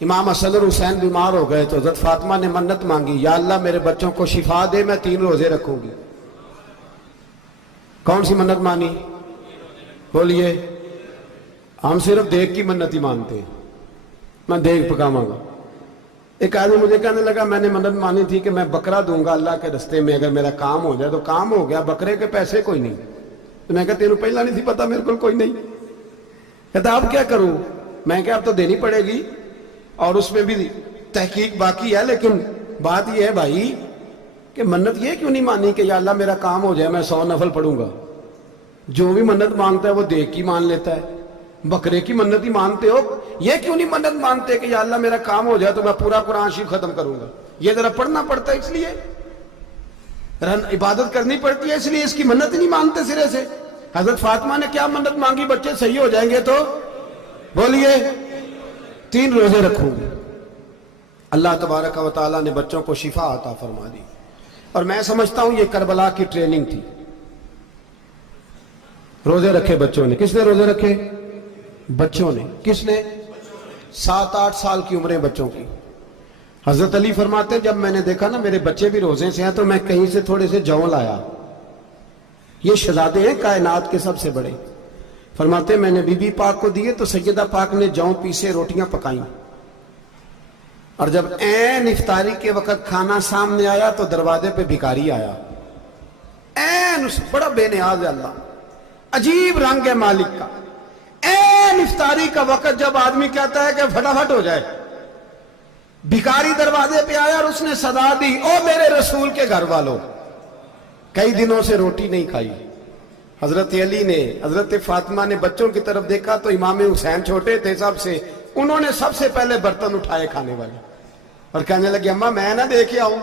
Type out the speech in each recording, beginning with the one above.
امام حسن اور حسین بیمار ہو گئے تو حضرت فاطمہ نے منت مانگی، یا اللہ میرے بچوں کو شفا دے، میں 3 روزے رکھوں گی۔ کون سی منت مانی؟ بولیے۔ ہم صرف دیگ کی منت ہی مانتے ہیں، میں دیگ پکاواں گا۔ ایک آدمی مجھے کہنے لگا میں نے منت مانی تھی کہ میں بکرا دوں گا اللہ کے رستے میں، اگر میرا کام ہو جائے، تو کام ہو گیا، بکرے کے پیسے کوئی نہیں۔ تو میں کہا تیرے پہلا نہیں تھی پتا، میرے کو کوئی نہیں۔ کہتا اب کیا کروں؟ میں کہا اب تو دینی پڑے گی، اور اس میں بھی تحقیق باقی ہے، لیکن بات یہ ہے بھائی کہ منت یہ کیوں نہیں مانی کہ یا اللہ میرا کام ہو جائے، میں 100 نفل پڑھوں گا۔ جو بھی منت مانگتا ہے وہ دیگ کی مان لیتا ہے، بکرے کی منت ہی مانتے ہو، یہ کیوں نہیں منت مانتے کہ یا اللہ میرا کام ہو جائے تو میں پورا قرآن شریف ختم کروں گا؟ یہ ذرا پڑھنا پڑتا ہے، اس لیے عبادت کرنی پڑتی ہے، اس لیے اس کی منت ہی نہیں مانتے سرے سے۔ حضرت فاطمہ نے کیا منت مانگی؟ بچے صحیح ہو جائیں گے تو بولیے 3 روزے رکھوں گے۔ اللہ تبارک و تعالیٰ نے بچوں کو شفا عطا فرما دی، اور میں سمجھتا ہوں یہ کربلا کی ٹریننگ تھی۔ روزے رکھے بچوں نے۔ کس نے روزے رکھے؟ بچوں نے۔ کس نے؟ 7-8 سال کی عمریں بچوں کی۔ حضرت علی فرماتے ہیں جب میں نے دیکھا نا میرے بچے بھی روزے سے ہیں تو میں کہیں سے تھوڑے سے جون لایا۔ یہ شہزادے ہیں کائنات کے سب سے بڑے۔ فرماتے ہیں میں نے بی بی پاک کو دیے تو سیدہ پاک نے جون پیسے روٹیاں پکائیں، اور جب عین افطاری کے وقت کھانا سامنے آیا تو دروازے پہ بھکاری آیا۔ عین بڑا بے نیاز ہے اللہ، عجیب رنگ ہے مالک کا۔ عین افطاری کا وقت جب آدمی کہتا ہے کہ فٹافٹ ہو جائے، بھکاری دروازے پہ آیا اور اس نے صدا دی، او میرے رسول کے گھر والوں، کئی دنوں سے روٹی نہیں کھائی۔ حضرت علی نے، حضرت فاطمہ نے بچوں کی طرف دیکھا تو امام حسین چھوٹے تھے سب سے، انہوں نے سب سے پہلے برتن اٹھائے کھانے والے، اور کہنے لگے اماں میں نہ دیکھے آؤں۔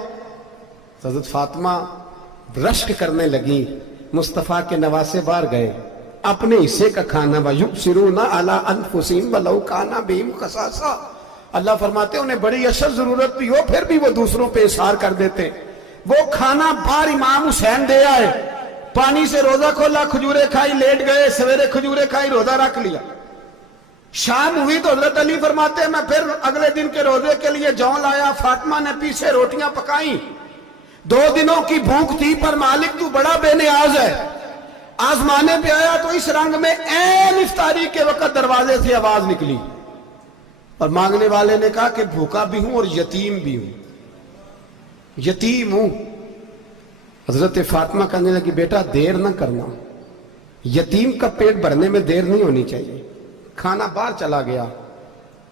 حضرت فاطمہ رشک کرنے لگی، مصطفیٰ کے نواسے باہر گئے، اپنے حصے کا کھانا وَيُبْصِرُونَ عَلَىٰ أَنفُسِهِمْ وَلَوْ كَانَ بِهِمْ خَصَاصَةٌ۔ اللہ فرماتے انہیں بڑی اشد ضرورت بھی ہو پھر بھی وہ دوسروں پہ اثار کر دیتے۔ وہ کھانا باہر امام حسین دے آئے، پانی سے روزہ کھولا، کھجورے کھائی، لیٹ گئے، سویرے کھجورے کھائی، روزہ رکھ لیا۔ شام ہوئی تو حضرت علی فرماتے ہیں میں پھر اگلے دن کے روزے کے لیے جون لایا، فاطمہ نے پیچھے روٹیاں پکائیں۔ 2 دنوں کی بھوک تھی پر مالک تو بڑا بے نیاز ہے، آزمانے پہ آیا تو اس رنگ میں عین افطاری کے وقت دروازے سے آواز نکلی، اور مانگنے والے نے کہا کہ بھوکا بھی ہوں اور یتیم بھی ہوں، یتیم ہوں۔ حضرت فاطمہ کہنے لگی بیٹا دیر نہ کرنا، یتیم کا پیٹ بھرنے میں دیر نہیں ہونی چاہیے۔ کھانا باہر چلا گیا،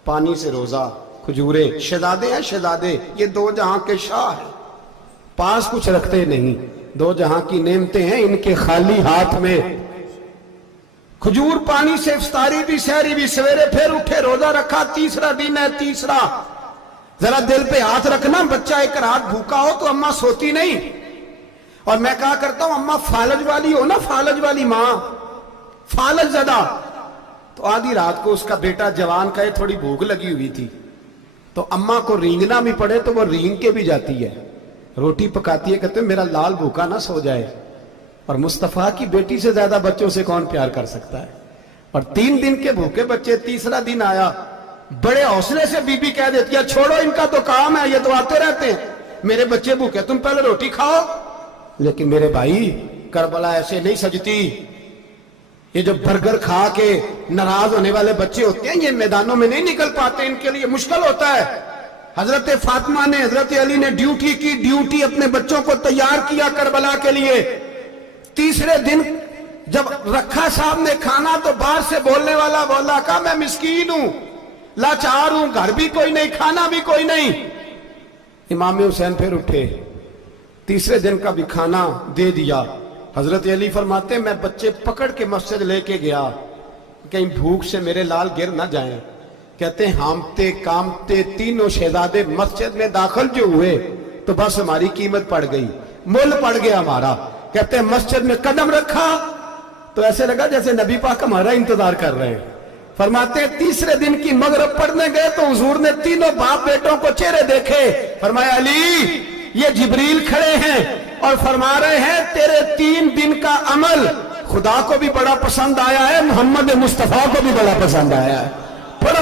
پانی سے روزہ، کھجورے، شہزادے ہیں شہزادے، یہ 2 جہاں کے شاہ ہیں، پاس کچھ رکھتے نہیں، 2 جہاں کی نعمتیں ہیں ان کے خالی ہاتھ میں۔ کھجور پانی سے افطاری بھی، سحری بھی، سویرے پھر اٹھے، روزہ رکھا، تیسرا دن ہے، تیسرا۔ ذرا دل پہ ہاتھ رکھنا، بچہ ایک رات بھوکا ہو تو اماں سوتی نہیں، اور میں کہا کرتا ہوں اماں فالج والی ہو نا، فالج والی ماں، فالج زدہ، تو آدھی رات کو اس کا بیٹا جوان کہے تھوڑی بھوک لگی ہوئی تھی، تو اماں کو رینگنا بھی پڑے تو وہ رینگ کے بھی جاتی ہے، روٹی پکاتی ہے، کہتے ہیں میرا لال بھوکا نہ سو جائے۔ اور مصطفیٰ کی بیٹی سے زیادہ بچوں سے کون پیار کر سکتا ہے؟ اور 3 دن کے بھوکے بچے، تیسرا دن آیا، بڑے حوصلے سے بی بی کہہ دیتی ہے چھوڑو ان کا تو کام ہے، یہ تو آتے رہتے ہیں، میرے بچے بھوکے، تم پہلے روٹی کھاؤ۔ لیکن میرے بھائی کربلا ایسے نہیں سجتی۔ یہ جو برگر کھا کے ناراض ہونے والے بچے ہوتے ہیں یہ میدانوں میں نہیں نکل پاتے، ان کے لیے مشکل ہوتا ہے۔ حضرت فاطمہ نے، حضرت علی نے ڈیوٹی کی، ڈیوٹی اپنے بچوں کو تیار کیا کربلا کے لیے۔ تیسرے دن جب رکھا صاحب نے کھانا تو باہر سے بولنے والا بولا کہا میں مسکین ہوں، لاچار ہوں، گھر بھی کوئی نہیں، کھانا بھی کوئی نہیں۔ امام حسین پھر اٹھے، تیسرے دن کا بھی کھانا دے دیا۔ حضرت علی فرماتے ہیں میں بچے پکڑ کے مسجد لے کے گیا، کہیں بھوک سے میرے لال گر نہ جائیں۔ کہتے ہیں ہامتے کامتے تینوں شہزادے مسجد میں داخل جو ہوئے تو بس ہماری قیمت پڑ گئی، مول پڑ گیا ہمارا۔ کہتے ہیں مسجد میں قدم رکھا تو ایسے لگا جیسے نبی پاک ہمارا انتظار کر رہے ہیں۔ فرماتے ہیں تیسرے دن کی مغرب پڑھنے گئے تو حضور نے تینوں باپ بیٹوں کو چہرے دیکھے، فرمایا علی یہ جبریل کھڑے ہیں اور فرما رہے ہیں تیرے 3 دن کا عمل خدا کو بھی بڑا پسند آیا ہے، محمد مصطفیٰ کو بھی بڑا پسند آیا ہے، بڑا